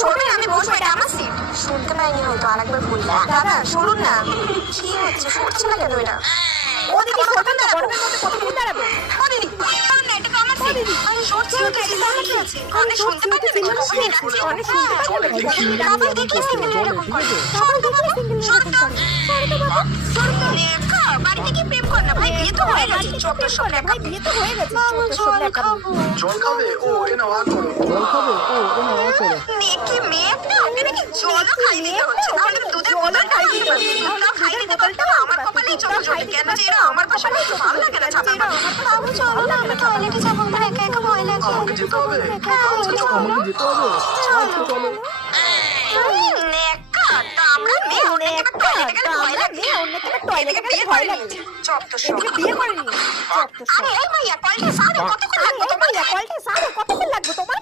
শোনেন, আমি বসবো, এটা আমার সিট। শুনতে পাইনি হয়তো, আরেকবার বললাম। দাদা শুনুন না, কি হচ্ছে, শুনছে না কেন এটা? ও দিদি শোনেন না, গরমের মধ্যে কতক্ষণ দাঁড়াবো? ও দিদি শুনুন না, এটা তো আমার সিট। আরে শুনছি তো, চিল্লানো কি আছে? কানে শুনতে পাচ্ছেন না, কখন যাচ্ছে? অনেক শুনতে পাচ্ছেন না। বাবা দেখলে সিঙ্গেল এরকম করে। শোন তো বাবা, শোন তো। শোন তো নেকা, বাড়িতে কি প্রেম কর না ভাই, বিয়ে তো হয়ে গেছে। চোখটা শোন না ভাই, বিয়ে তো হয়ে গেছে। মামা জল খাবো। জল খাবে? ও এ নাও আ করো। জল খাবে? ও এনে আ করো। মেয়েকে মেয়ে একটা, ওকে নাকি জলও খাইয়ে দিতে হচ্ছে। তাহলে তো দুধের বোতল খাইয়ে দিতে পারছি। দুধটাও খাইয়ে দিতে পারতাম, আমার কপালেই চোখ জল। কেন যে এরা আমার কপালে একটু ভালো লাগে না ছাপা। বাবু চলো না, আমি টয়লেটে যাবো, আমার একা একা ভয় লাগে। আমাকে যেতে হবে? আমাকে যেতে হবে? আচ্ছা চলো। নেকা, তা আমরা মেয়ে, অনেক একটা টয়লেটে গেলে ভয় লাগে। অনেক একটা টয়লেটে গেলে ভয় লাগে। চত্ব সব। বিয়ে করেনি। চত্ব সব। আরে এই মাইয়া, কলটা সারো, কতক্ষণ লাগবে তোমার? কলটা সারো, কতক্ষণ লাগবে তোমার?